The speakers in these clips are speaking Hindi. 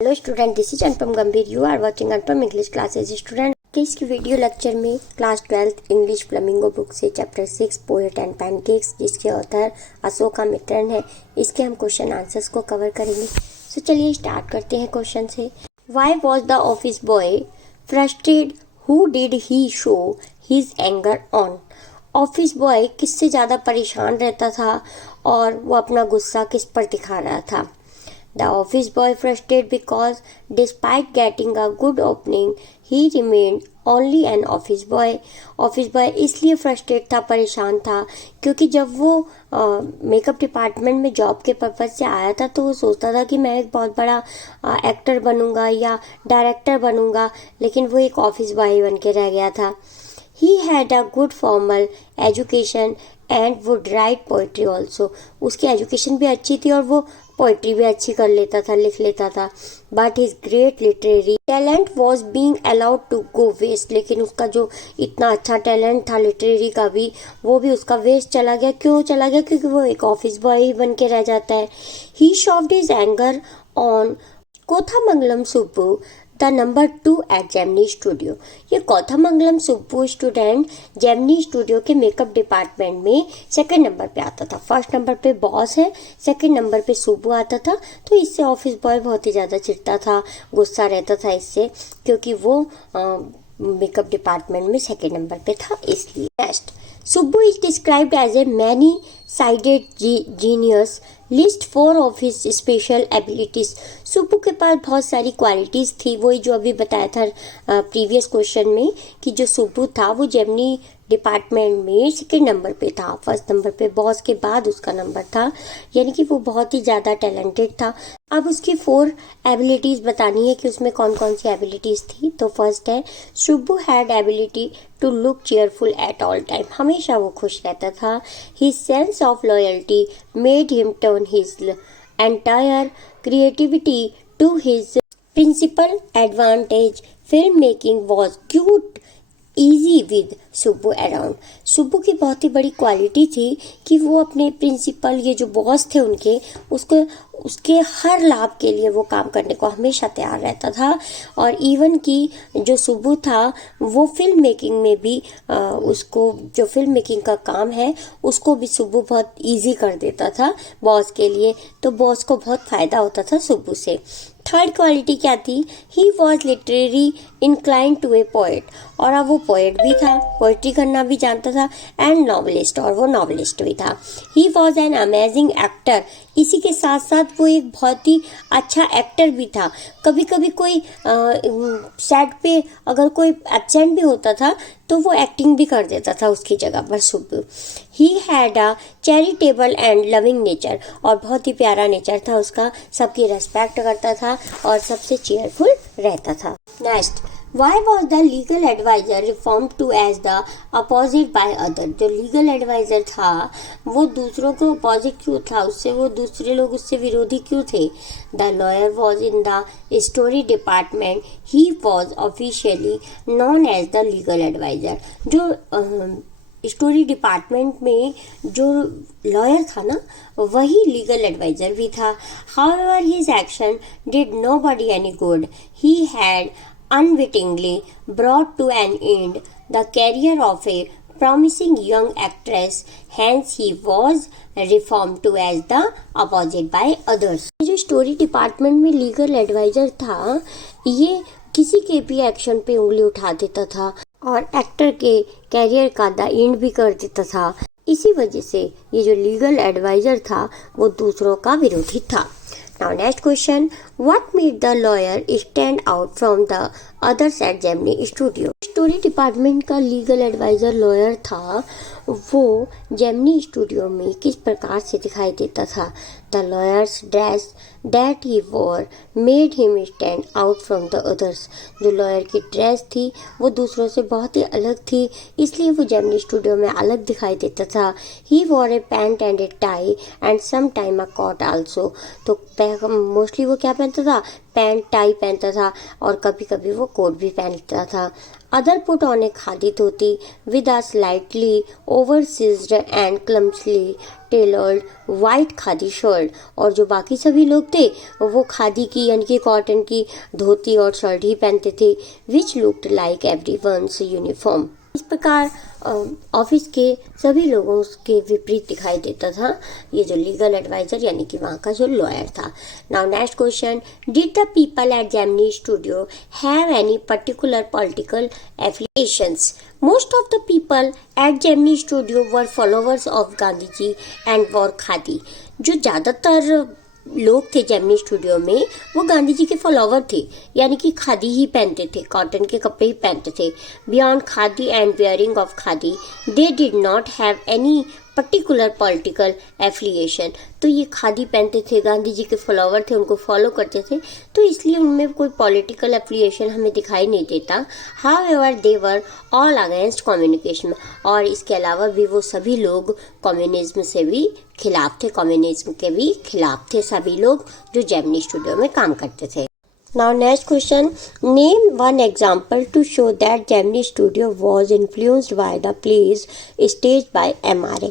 Hello student, this is Anupam Gambhir. You are watching Anupam English classes. Student के इस वीडियो लेक्चर में क्लास 12 इंग्लिश फ्लेमिंगो बुक से चैप्टर 6 पोएट एंड पैनकेक्स, जिसके ऑथर अशोका मित्रन है, इसके हम क्वेश्चन आंसर्स को कवर करेंगे। सो चलिए स्टार्ट करते हैं क्वेश्चन से। Why was the office boy frustrated? Who did he show his anger on? Office boy किससे ज़्यादा परेशान रहता था और वो अपना गुस्सा किस पर दिखा रहा था? The office boy frustrated because despite getting a good opening, he remained only an office boy. Office boy इसलिए फ्रस्ट्रेट था, परेशान था, क्योंकि जब वो मेकअप डिपार्टमेंट में जॉब के पर्पज से आया था तो वो सोचता था कि मैं एक बहुत बड़ा एक्टर बनूंगा या डायरेक्टर बनूंगा, लेकिन वो एक ऑफिस बॉय बन के रह गया था। He had a good formal education and would write poetry also. उसकी एजुकेशन भी अच्छी थी और वो पोइट्री भी अच्छी कर लेता था, लिख लेता था। But his great literary talent was being allowed to go waste. लेकिन उसका जो इतना अच्छा टैलेंट था लिटरेरी का भी, वो भी उसका वेस्ट चला गया। क्यों चला गया? क्योंकि वो एक ऑफिस बॉय ही बन के रह जाता है। He shoved his anger on Kothamangalam Subbu the number 2 at Gemini studio. ये कोथामंगलम सुब्बू स्टूडेंट जेमिनी स्टूडियो के मेकअप डिपार्टमेंट में सेकंड नंबर पे आता था। फर्स्ट नंबर पे बॉस है, सेकंड नंबर पे सुब्बू आता था। तो इससे ऑफिस बॉय बहुत ही ज़्यादा चिढ़ता था, गुस्सा रहता था इससे, क्योंकि वो मेकअप डिपार्टमेंट में सेकंड नंबर पे था, इसलिए। Next, Subbu is described as a many sided genius. List 4 of his special abilities. Subbu के पास बहुत सारी क्वालिटीज थी, वही जो अभी बताया था प्रीवियस क्वेश्चन में, कि जो सुब्बू था वो जेमिनी डिपार्टमेंट में सेकेंड नंबर पे था। फर्स्ट नंबर पे बॉस के बाद उसका नंबर था, यानी कि वो बहुत ही ज़्यादा टैलेंटेड था। अब उसकी 4 एबिलिटीज बतानी है कि उसमें कौन कौन सी एबिलिटीज थी। तो फर्स्ट है, Subbu had ability to look cheerful at all time. हमेशा वो खुश रहता था। His sense of loyalty made him turn his entire creativity to his principal advantage. Film making was quite easy with Subbu around. Subbu की बहुत ही बड़ी क्वालिटी थी कि वो अपने प्रिंसिपल, ये जो बॉस थे उनके, उसके हर लाभ के लिए वो काम करने को हमेशा तैयार रहता था। और इवन कि जो सुब्बू था वो फिल्म मेकिंग में भी उसको, जो फिल्म मेकिंग का काम है उसको भी सुब्बू बहुत इजी कर देता था बॉस के लिए। तो बॉस को बहुत फ़ायदा होता था सुब्बू से। थर्ड क्वालिटी क्या थी? He was literary inclined to a poet. और अब वो पोएट भी था, पोएट्री करना भी जानता था, एंड नॉवलिस्ट, और वो नॉवलिस्ट भी था। He was an amazing actor. इसी के साथ साथ वो एक बहुत ही अच्छा एक्टर भी था। कभी कभी कोई सेट पे अगर कोई एब्सेंट भी होता था तो वो एक्टिंग भी कर देता था उसकी जगह पर Subbu. He had a charitable and loving nature. और बहुत ही प्यारा नेचर था उसका, सबकी रेस्पेक्ट करता था और सबसे चेयरफुल रहता था। Next, Why was the legal advisor reformed to as the opposite by other? जो लीगल एडवाइजर था वो दूसरों को अपोजिट क्यों था? उससे वो दूसरे लोग उससे विरोधी क्यों थे? The lawyer was in the story department. He was officially known as the legal advisor. जो स्टोरी डिपार्टमेंट में जो लॉयर था ना, वही लीगल एडवाइजर भी था। However, his action did nobody any good. He had unwittingly brought to an end the career of a promising young actress. Hence, he was reformed to as the opposite by others. जो स्टोरी डिपार्टमेंट में लीगल एडवाइजर था, ये किसी के भी एक्शन पे उंगली उठा देता था और एक्टर के कैरियर का द एंड भी कर देता था। इसी वजह से ये जो लीगल एडवाइजर था वो दूसरों का विरोधी था। Now next question, what made the lawyer stand out from the others at Gemini Studio? Story department का लीगल एडवाइजर लॉयर था, वो जेमिनी स्टूडियो में किस प्रकार से दिखाई देता था? The lawyers dress that he war made him stand out from the others. जो लॉयर की ड्रेस थी वो दूसरों से बहुत ही अलग थी, इसलिए वो जेमिनी स्टूडियो में अलग दिखाई देता था। He wore a pant and a tie and some time a coat also. तो मोस्टली वो क्या पहनता था, पैंट टाई पहनता था और कभी कभी वो कोट भी पहनता था। Other put on a khadi dhoti with a slightly oversized and clumsily tailored white khadi shirt, और जो बाकी सभी लोग थे वो खादी की यानी कि कॉटन की धोती और शर्ट ही पहनते थे, विच लुक्ड लाइक एवरीवन्स यूनिफॉर्म। इस प्रकार ऑफिस के सभी लोगों के विपरीत दिखाई देता था ये जो लीगल एडवाइजर यानी कि वहाँ का जो लॉयर था। Now next question, did the people at Gemini studio have any particular political affiliations? Most of the people at Gemini Studio were followers of Gandhi ji and wore khadi. जो ज़्यादातर लोग थे जेमिनी स्टूडियो में वो गांधी जी के फॉलोवर थे, यानी कि खादी ही पहनते थे, कॉटन के कपड़े ही पहनते थे। Beyond khadi and wearing of khadi they did not have any particular political affiliation. तो ये खादी पहनते थे, गांधी जी के फॉलोवर थे, उनको फॉलो करते थे, तो इसलिए उनमें कोई पॉलिटिकल एफिलिएशन हमें दिखाई नहीं देता। However they were all against communication, और इसके अलावा भी वो सभी लोग कम्युनिज्म से भी खिलाफ थे, कम्युनिज्म के भी खिलाफ थे सभी लोग जो जेमिनी स्टूडियो में काम करते थे। Now next question, name one example to show that Gemini Studio was influenced by the plays staged by MRA।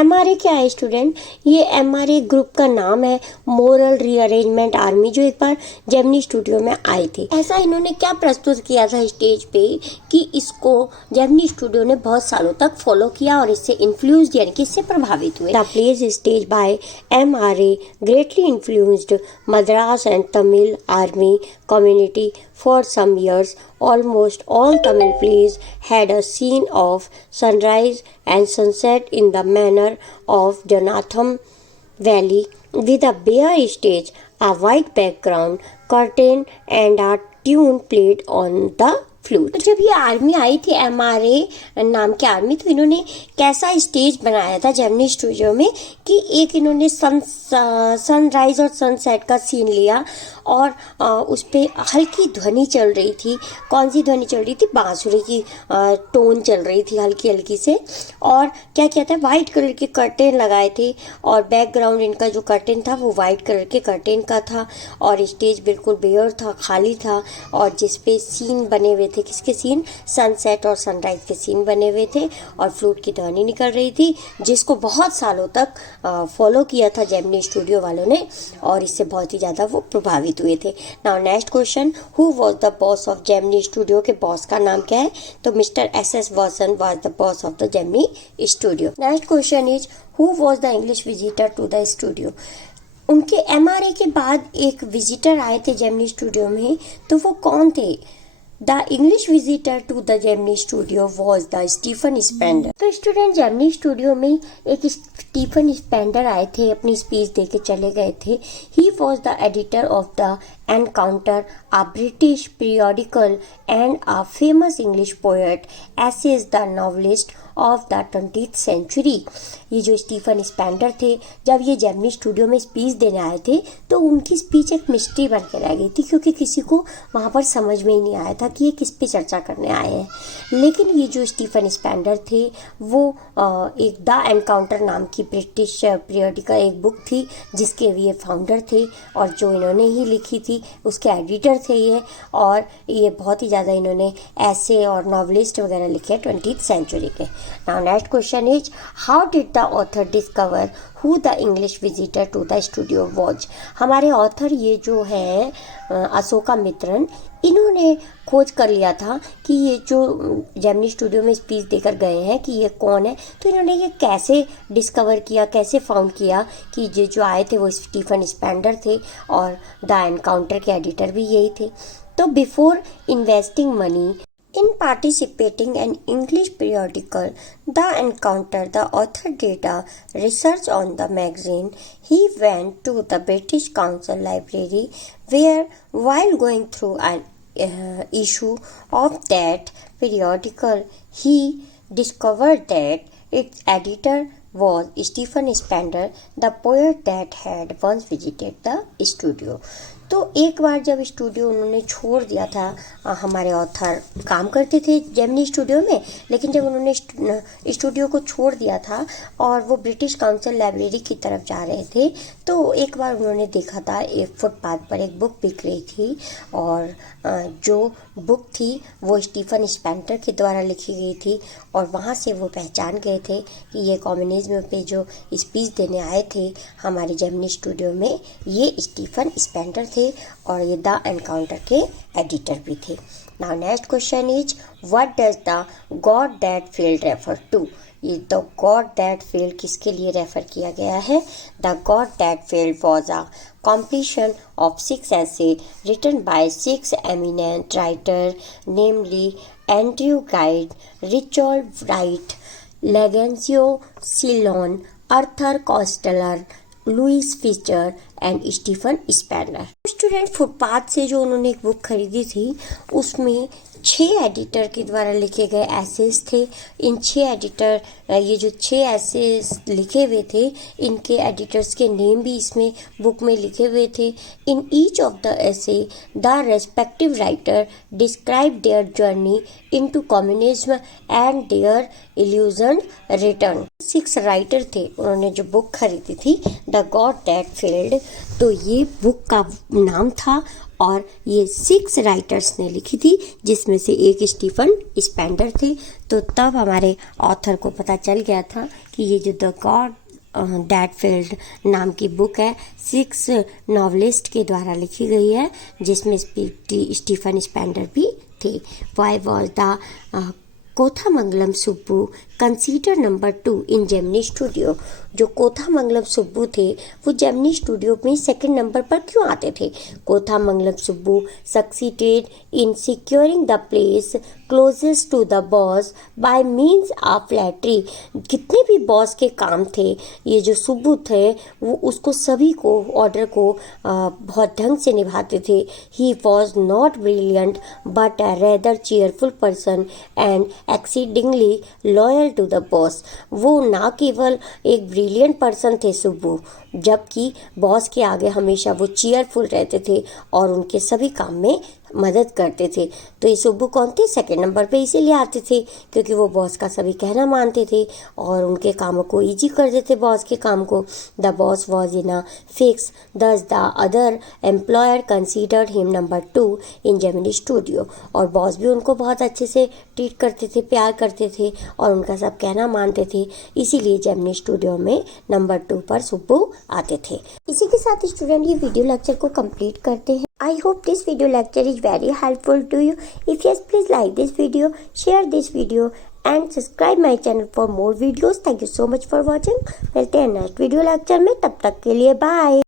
MRA क्या है स्टूडेंट? ये MRA ग्रुप का नाम है, मोरल रीअरेंजमेंट आर्मी, जो एक बार जेमिनी स्टूडियो में आए थे। ऐसा इन्होंने क्या प्रस्तुत किया था स्टेज पे कि इसको जेमिनी स्टूडियो ने बहुत सालों तक फॉलो किया और इससे इन्फ्लुएंस्ड यानी कि इससे प्रभावित हुए। The plays stage by MRA greatly influenced Madras and Tamil army community for some years. Almost all Tamil plays had a scene of sunrise and sunset in the manner of Jonatham Valley, with a bare stage, a white background, curtain and a tune played on the flute. जब ये आर्मी आई थी MRA नाम की आर्मी, तो इन्होंने कैसा स्टेज बनाया था जेमिनी स्टूडियो में कि एक इन्होंने सनराइज और सनसेट का सीन लिया और उस पर हल्की ध्वनि चल रही थी। कौन सी ध्वनि चल रही थी? बांसुरी की टोन चल रही थी हल्की हल्की से। और क्या किया था? वाइट कलर के कर्टेन लगाए थे और बैकग्राउंड इनका जो कर्टेन था वो वाइट कलर के कर्टेन का था और स्टेज बिल्कुल बेयर था, खाली था, और जिसपे सीन बने हुए थे। किसके सीन? सनसेट और सनराइज के सीन बने हुए थे और फ्लूट की ध्वनि निकल रही थी, जिसको बहुत सालों तक फॉलो किया था जेमिनी स्टूडियो वालों ने और इससे बहुत ही ज़्यादा वो प्रभावित हुए थे। Now next question, who was the boss of Gemini studio? के बॉस का नाम क्या है? तो mister SS Watson was the boss of the Gemini studio. Next question is, who was the English visitor to the studio? उनके MRA के बाद एक विजिटर आए थे जेमिनी स्टूडियो में, तो वो कौन थे? The English visitor to the Gemini Studio was the Stephen Spender। तो स्टूडेंट जेमिनी स्टूडियो में एक स्टीफन स्पेंडर आए थे, अपनी स्पीच देके चले गए थे। He was the editor of the Encounter, a British periodical and a famous English poet, essays the novelist of the 20th century। ये जो स्टीफन स्पेंडर थे, जब ये जेमिनी स्टूडियो में स्पीच देने आए थे तो उनकी स्पीच एक मिस्ट्री बन के रह गई थी, क्योंकि किसी को वहाँ पर समझ में ही नहीं आया था कि ये किस पे चर्चा करने आए हैं। लेकिन ये जो स्टीफन स्पेंडर थे वो एक द एनकाउंटर नाम की ब्रिटिश पीरियडिकल एक बुक थी जिसके ये फाउंडर थे और जो इन्होंने ही लिखी थी, उसके एडिटर थे ये, और ये बहुत ही ज़्यादा इन्होंने ऐसे और नॉवलिस्ट वगैरह लिखे 20th सेंचुरी के। Now next question is, how did the author discover who the English visitor to the studio was? हमारे ऑथर ये जो है अशोका मित्रन, इन्होंने खोज कर लिया था कि ये जो जेमिनी स्टूडियो में स्पीच देकर गए हैं कि ये कौन है। तो इन्होंने ये कैसे डिस्कवर किया, कैसे फाउंड किया कि ये जो आए थे वो स्टीफन स्पेंडर थे और द एनकाउंटर के एडिटर भी यही थे। तो before investing money in participating in English periodical The Encounter, the author did a research on the magazine. He went to the British Council Library where, while going through an issue of that periodical, he discovered that its editor was Stephen Spender, the poet that had once visited the studio। तो एक बार जब स्टूडियो उन्होंने छोड़ दिया था, हमारे ऑथर काम करते थे जेमिनी स्टूडियो में, लेकिन जब उन्होंने स्टूडियो को छोड़ दिया था और वो ब्रिटिश काउंसिल लाइब्रेरी की तरफ जा रहे थे, तो एक बार उन्होंने देखा था एक फुटपाथ पर एक बुक बिक रही थी, और जो बुक थी वो स्टीफन स्पेंटर के द्वारा लिखी गई थी, और वहाँ से वो पहचान गए थे कि ये कम्युनिज्म पे जो स्पीच देने आए थे हमारे जेमिनी स्टूडियो में, ये स्टीफन स्पेंटर थे और ये द एनकाउंटर के एडिटर भी थे। Now next question is what does the God that failed refer to. ये द गॉड दैट फेल्ड किसके लिए रेफर किया गया है? The God that failed was a completion of 6 essays written by 6 eminent writers, namely Andrew Gide, Richard Wright, Legencio Ceylon, Arthur Koestler, Louis Fischer and Stephen Spender. Student, footpath से जो उन्होंने एक बुक खरीदी थी उसमें 6 एडिटर के द्वारा लिखे गए एसेस थे। इन 6 एडिटर, ये जो 6 एसेस लिखे हुए थे, इनके एडिटर्स के नेम भी इसमें बुक में लिखे हुए थे। In each of the essay the respective writer describe their journey into communism and their illusion return. 6 writer थे, उन्होंने जो बुक खरीदी थी द गॉड दैट फेल्ड, तो ये बुक का नाम था और ये 6 राइटर्स ने लिखी थी, जिसमें से एक स्टीफन स्पेंडर थे। तो तब हमारे ऑथर को पता चल गया था कि ये जो द गॉड दैट फेल्ड नाम की बुक है 6 नॉवलिस्ट के द्वारा लिखी गई है, जिसमें स्टीफन स्पेंडर भी थे। Why was the Kothamangalam Subbu consider number 2 in Gemini studio. जो कोथामंगलम सुब्बू थे वो जेमिनी स्टूडियो में सेकंड नंबर पर क्यों आते थे? Kothamangalam Subbu succeeded in securing the place closest to the boss by means of flattery. कितने भी बॉस के काम थे, ये जो सुब्बू थे वो उसको सभी को ऑर्डर को बहुत ढंग से निभाते थे। He was not brilliant but a rather cheerful person and exceedingly loyal to the boss. वो ना केवल एक ब्रिलियंट पर्सन थे सुब्बू, जबकि बॉस के आगे हमेशा वो चीयरफुल रहते थे और उनके सभी काम में मदद करते थे। तो ये सुब्बू कौन थे? सेकंड नंबर पे इसीलिए आते थे क्योंकि वो बॉस का सभी कहना मानते थे और उनके कामों को इजी कर देते बॉस के काम को। The boss was in a fix, thus the other employer considered him number 2 in Gemini studio. और बॉस भी उनको बहुत अच्छे से ट्रीट करते थे, प्यार करते थे और उनका सब कहना मानते थे, इसीलिए जेमिनी स्टूडियो में नंबर 2 पर सुब्बू आते थे। इसी के साथ स्टूडेंट ये वीडियो लेक्चर को कंप्लीट करते हैं। I hope this video lecture is very helpful to you. If yes, please like this video, share this video and subscribe my channel for more videos. Thank you so much for watching. मिलते हैं नेक्स्ट वीडियो लेक्चर में, तब तक के लिए बाय।